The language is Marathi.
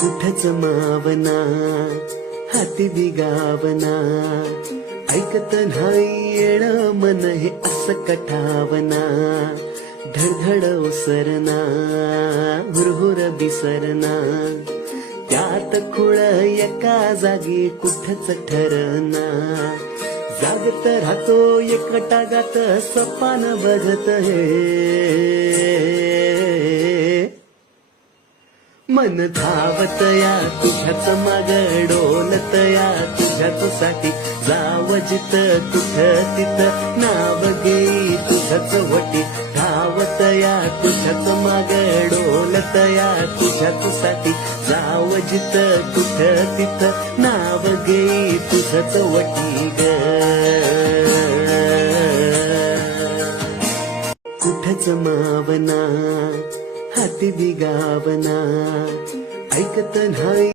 कुठच मावना हाती बिगावना ऐकत नाही येण मन हे असं कठावना धडधड ओसरना हुरहुर बिसरना त्यात खुळ एका जागी कुठच ठरना जागत राहतो एकटा गात सपान बघत हे मन धावत या तुझ्याच माग डोलत या तुझ्याच साठी जाव जित कुठ तिथ नाव घेई तुझ्याच वटी धावत या तुझ्याच माग डोलत या तुझ्याच साठी जाव जित कुठ तिथ नाव घेई तुझ्याच वटी ग कुठच मावना हाती बिगावना ऐकत नाही